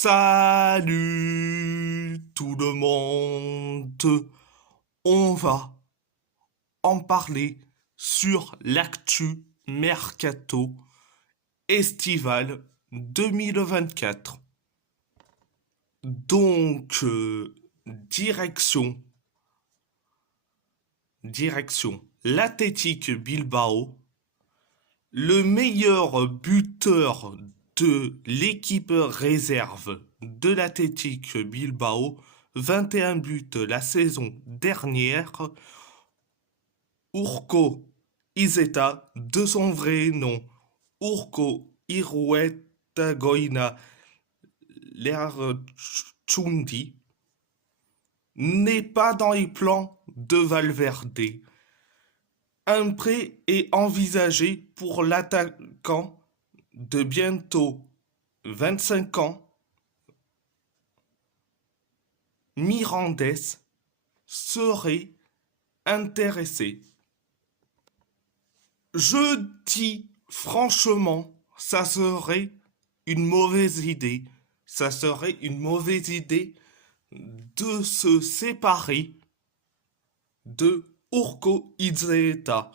Salut tout le monde. On va en parler sur l'actu mercato estival 2024. Donc, direction l'Athletic Bilbao, le meilleur buteur de l'équipe réserve de l'Athletic Bilbao, 21 buts la saison dernière, Urko Izeta, de son vrai nom, Urko Irwetagoina Lerchundi, n'est pas dans les plans de Valverde. Un prêt est envisagé pour l'attaquant de bientôt 25 ans, Mirandes, serait intéressé. Je dis franchement, ça serait une mauvaise idée. Ça serait une mauvaise idée de se séparer de Urko Izeta.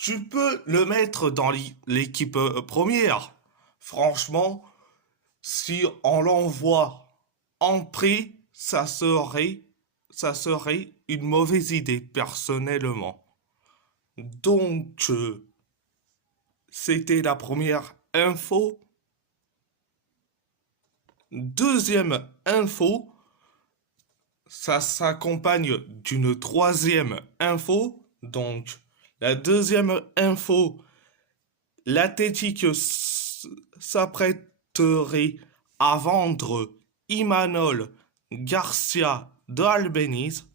Tu peux le mettre dans l'équipe première. Franchement, si on l'envoie en prêt, ça serait une mauvaise idée, personnellement. Donc, c'était la première info. Deuxième info, ça s'accompagne d'une troisième info. Donc, la deuxième info, l'Athletic s'apprêterait à vendre Imanol Garcia de Albeniz.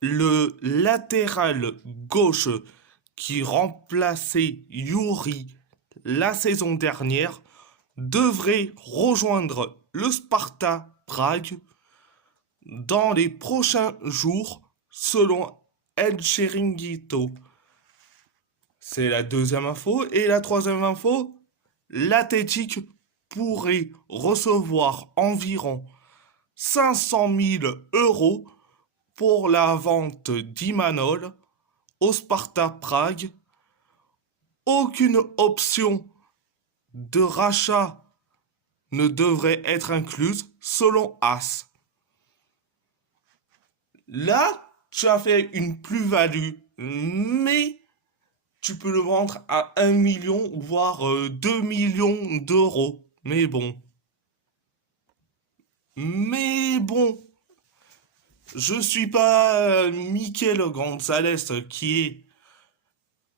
Le latéral gauche qui remplaçait Yuri la saison dernière devrait rejoindre le Sparta Prague dans les prochains jours, selon El Chiringuito. C'est la deuxième info. Et la troisième info, l'Athletic pourrait recevoir environ 500 000 euros pour la vente d'Imanol au Sparta Prague. Aucune option de rachat ne devrait être incluse selon AS. Là, tu as fait une plus-value, mais tu peux le vendre à 1 million, voire 2 millions d'euros. Mais bon, je suis pas Mikel Gonzalez qui est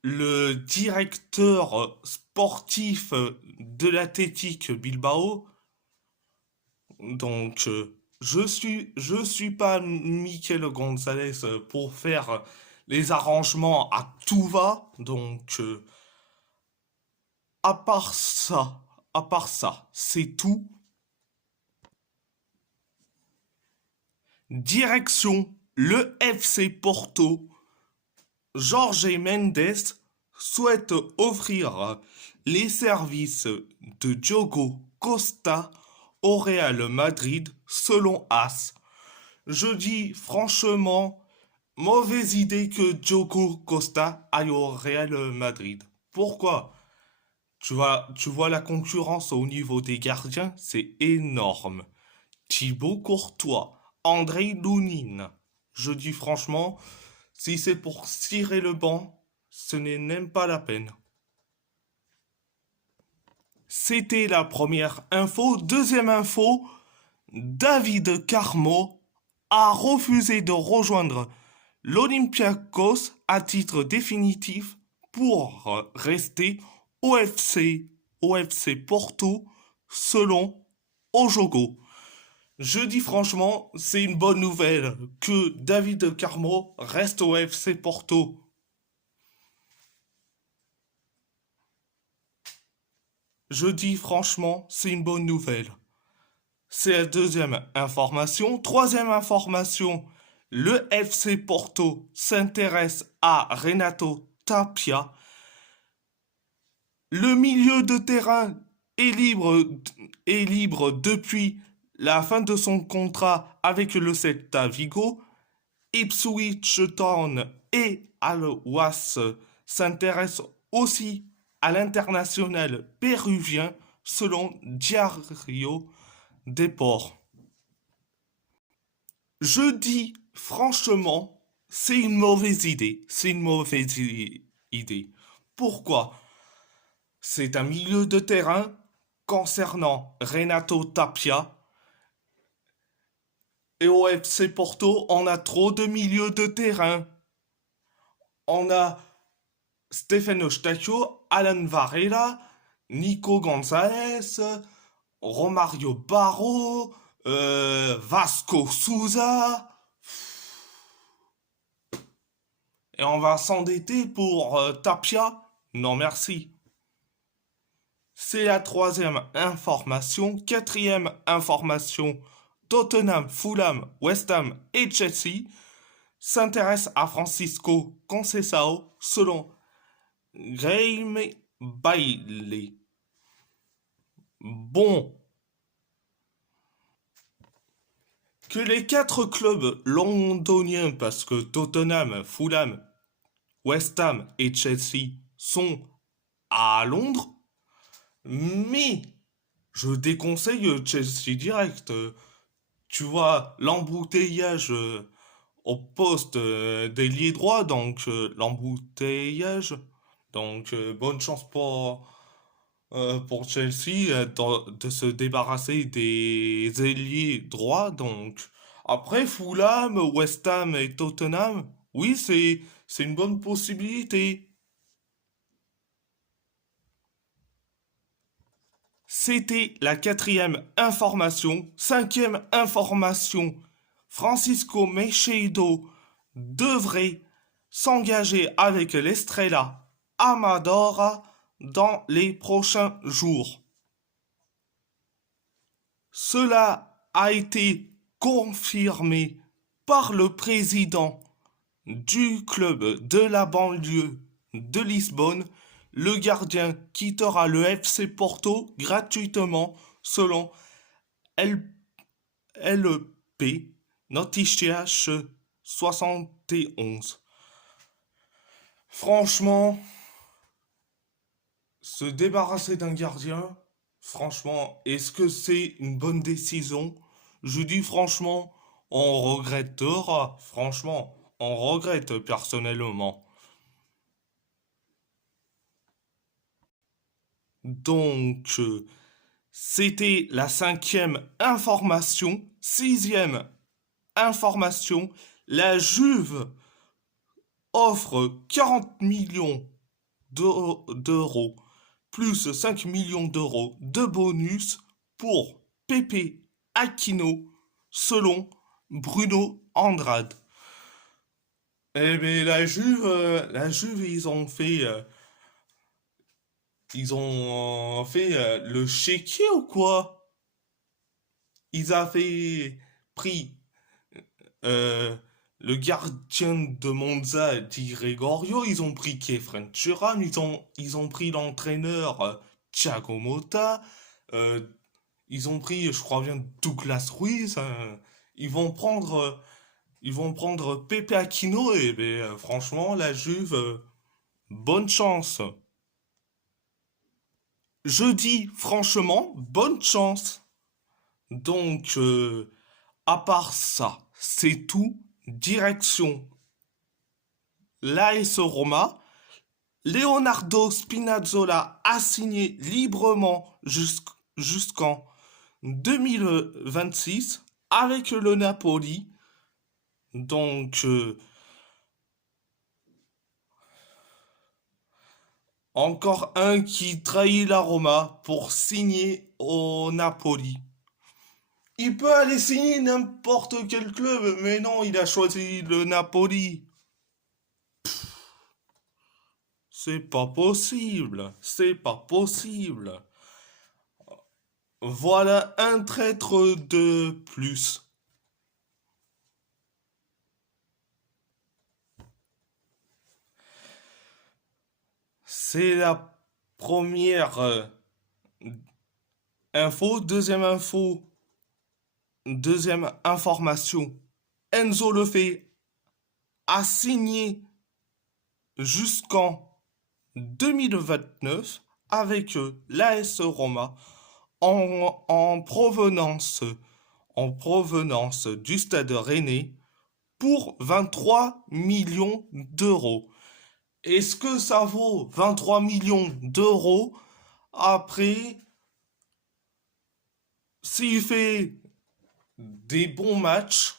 le directeur sportif de l'Athletic Bilbao. Donc, je suis pas Mikel Gonzalez pour faire les arrangements à tout va. Donc, à part ça, c'est tout. Direction le FC Porto. Jorge Mendes souhaite offrir les services de Diogo Costa au Real Madrid selon AS. Je dis franchement, mauvaise idée que Diogo Costa aille au Real Madrid. Pourquoi? Tu vois la concurrence au niveau des gardiens, c'est énorme. Thibaut Courtois, André Lounine. Je dis franchement, si c'est pour cirer le banc, ce n'est même pas la peine. C'était la première info. Deuxième info, David Carmo a refusé de rejoindre l'Olympiakos à titre définitif pour rester au FC Porto selon Ojogo. Je dis franchement, c'est une bonne nouvelle que David Carmo reste au FC Porto. Je dis franchement, c'est une bonne nouvelle. C'est la deuxième information. Troisième information, le FC Porto s'intéresse à Renato Tapia, Le milieu de terrain est libre depuis la fin de son contrat avec le Celta Vigo. Ipswich Town et Al-Was s'intéressent aussi à l'international péruvien selon Diario Deport. Je dis franchement, c'est une mauvaise idée. C'est une mauvaise idée. Pourquoi? C'est un milieu de terrain concernant Renato Tapia. Et au FC Porto, on a trop de milieux de terrain. On a Stephen Eustáquio, Alan Varela, Nico Gonzalez, Romario Barro, Vasco Souza. Et on va s'endetter pour Tapia? Non merci. C'est la troisième information. Quatrième information, Tottenham, Fulham, West Ham et Chelsea s'intéressent à Francisco Conceição selon Graeme Bailey. Bon, que les quatre clubs londoniens, parce que Tottenham, Fulham, West Ham et Chelsea sont à Londres, mais je déconseille Chelsea direct. Tu vois, l'embouteillage au poste d'ailier droit, donc l'embouteillage. Donc bonne chance pour Chelsea de se débarrasser des ailiers droits. Donc après Fulham, West Ham et Tottenham, oui c'est une bonne possibilité. C'était la quatrième information. Cinquième information, Francisco Machado devrait s'engager avec l'Estrella Amadora dans les prochains jours. Cela a été confirmé par le président du club de la banlieue de Lisbonne. Le gardien quittera le FC Porto gratuitement selon LP Noticias 71. Franchement, se débarrasser d'un gardien, franchement, est-ce que c'est une bonne décision? Je dis franchement, on regrettera. Franchement, on regrette personnellement. Donc, c'était la cinquième information. Sixième information, la Juve offre 40 millions d'euros plus 5 millions d'euros de bonus pour Pepe Aquino selon Bruno Andrade. Eh bien la Juve, ils ont fait le chéquier ou quoi? Ils avaient pris euh, le gardien de Monza, Di Gregorio, ils ont pris Kefren Turam, ils ont pris l'entraîneur Thiago Motta, euh, ils ont pris, je crois bien, Douglas Ruiz, hein. Ils vont prendre, euh, ils vont prendre Pepe Aquino et ben, franchement, la Juve, bonne chance. Je dis franchement, bonne chance. Donc, à part ça, c'est tout. Direction l'AS Roma. Leonardo Spinazzola a signé librement jusqu'en 2026 avec le Napoli. Donc, encore un qui trahit la Roma pour signer au Napoli. Il peut aller signer n'importe quel club, mais non, il a choisi le Napoli. C'est pas possible, c'est pas possible. Voilà un traître de plus. C'est la Première info, deuxième information. Enzo Lefebvre a signé jusqu'en 2029 avec l'AS Roma en provenance du Stade Rennais pour 23 millions d'euros. Est-ce que ça vaut 23 millions d'euros après s'il fait des bons matchs?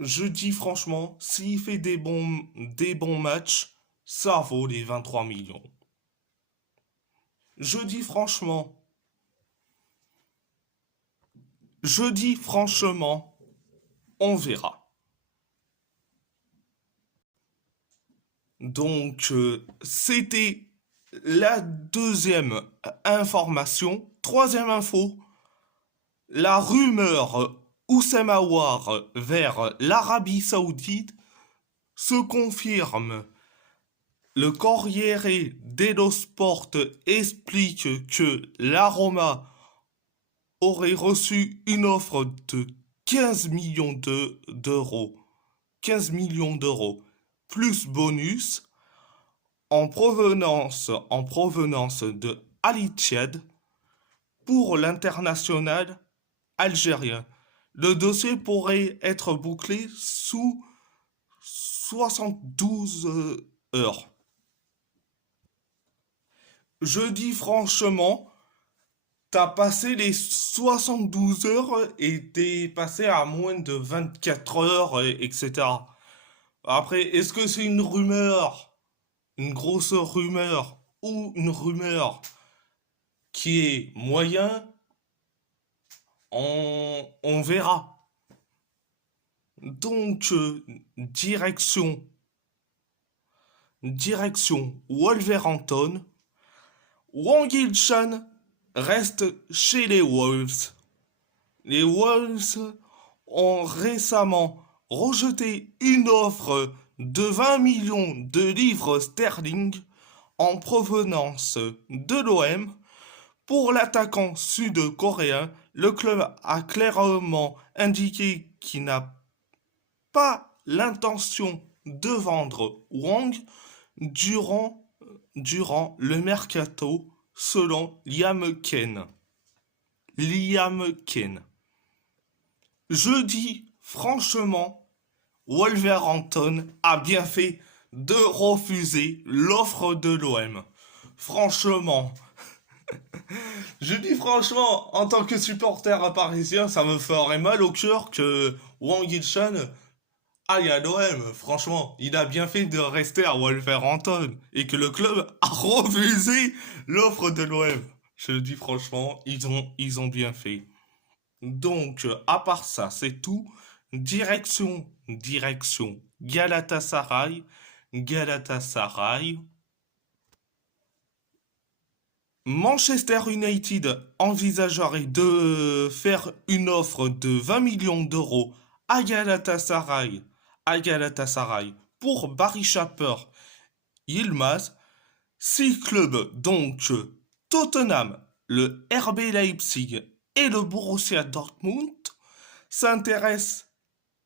Je dis franchement, s'il fait des bons matchs, ça vaut les 23 millions. Je dis franchement, je dis franchement, on verra. Donc, c'était la deuxième information. Troisième info, la rumeur Oussem Aouar vers l'Arabie Saoudite se confirme. Le Corriere dello Sport explique que la Roma aurait reçu une offre de 15 millions d'euros. 15 millions d'euros plus bonus en provenance de Al Ittihad pour l'international algérien. Le dossier pourrait être bouclé sous 72 heures. Je dis franchement, t'as passé les 72 heures et t'es passé à moins de 24 heures, etc. Après, est-ce que c'est une rumeur, une grosse rumeur, ou une rumeur qui est moyen? On verra. Donc, direction Wolverhampton. Wang Il-chan reste chez les Wolves. Les Wolves ont récemment rejeté une offre de 20 millions de livres sterling en provenance de l'OM. Pour l'attaquant sud-coréen, le club a clairement indiqué qu'il n'a pas l'intention de vendre Wang durant, durant le mercato, selon Liam Ken. Liam Ken. Je dis franchement, Wolverhampton a bien fait de refuser l'offre de l'OM. Franchement, je dis franchement, en tant que supporter parisien, ça me ferait mal au cœur que Wang Il-chan aille à l'OM. Franchement, il a bien fait de rester à Wolverhampton et que le club a refusé l'offre de l'OM. Je le dis franchement, ils ont bien fait. Donc, à part ça, c'est tout. Direction Galatasaray. Galatasaray. Manchester United envisagerait de faire une offre de 20 millions d'euros à Galatasaray pour Barry Schaper Yilmaz. Six clubs donc Tottenham, le RB Leipzig et le Borussia Dortmund s'intéressent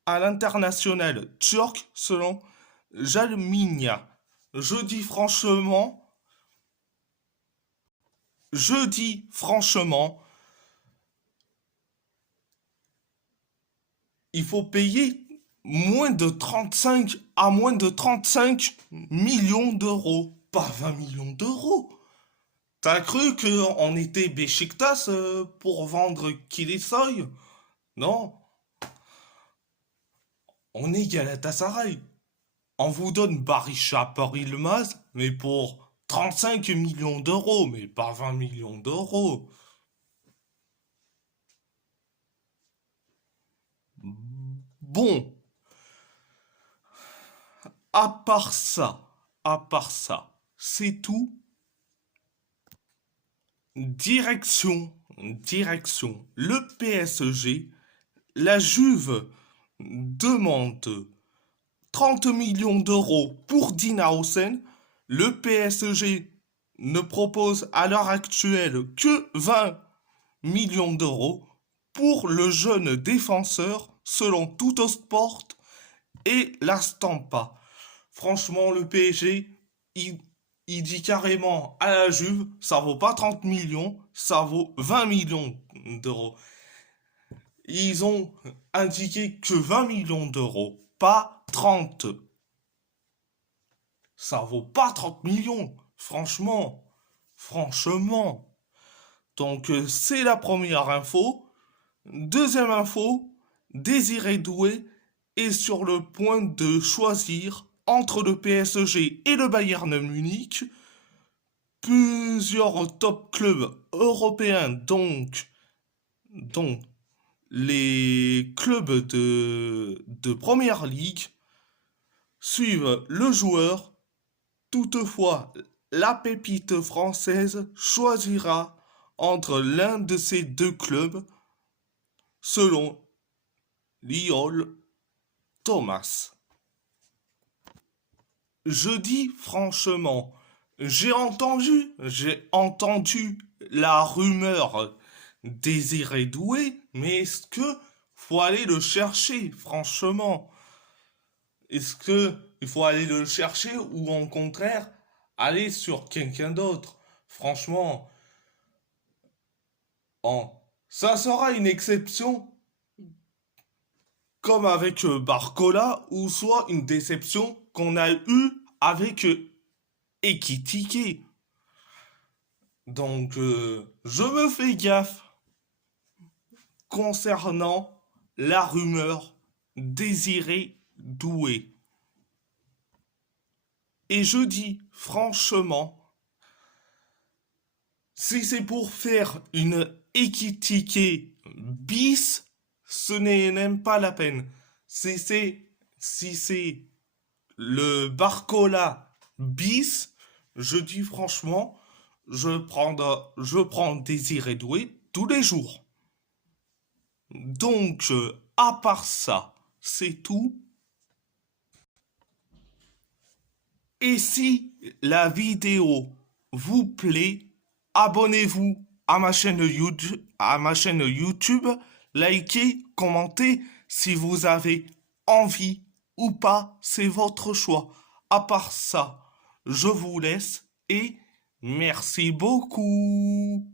à l'international turc selon Jalminia. Je dis franchement, je dis franchement, il faut payer moins de 35 millions d'euros, pas 20 millions d'euros. T'as cru qu'on était Beşiktaş pour vendre Kilisoy? Non, on est Galatasaray. On vous donne Barisha par Ilmaz, mais pour 35 millions d'euros, mais pas 20 millions d'euros. Bon, à part ça, c'est tout. Direction, le PSG, la Juve demande 30 millions d'euros pour Dina Hausen, le PSG ne propose à l'heure actuelle que 20 millions d'euros pour le jeune défenseur selon Tuttosport et la Stampa. Franchement, le PSG, il dit carrément à la Juve, ça vaut pas 30 millions, ça vaut 20 millions d'euros. Ils ont indiqué que 20 millions d'euros, pas 30. Ça vaut pas 30 millions, franchement. Franchement. Donc, c'est la première info. Deuxième info, Désiré Doué est sur le point de choisir entre le PSG et le Bayern Munich. Plusieurs top clubs européens, donc les clubs de première ligue, suivent le joueur. Toutefois, la pépite française choisira entre l'un de ces deux clubs, selon Liol Thomas. Je dis franchement, j'ai entendu la rumeur Désiré Doué, mais est-ce que faut aller le chercher, franchement? Est-ce que il faut aller le chercher ou au contraire aller sur quelqu'un d'autre? Franchement, en, ça sera une exception comme avec Barcola ou soit une déception qu'on a eue avec Ekitike. Donc, je me fais gaffe concernant la rumeur Désiré Doué. Et je dis franchement, si c'est pour faire une Ekitike bis, ce n'est même pas la peine. Si c'est le Barcola bis, je dis franchement, je prends Désiré Doué tous les jours. Donc, à part ça, c'est tout. Et si la vidéo vous plaît, abonnez-vous à ma chaîne YouTube, likez, commentez si vous avez envie ou pas, c'est votre choix. À part ça, je vous laisse et merci beaucoup.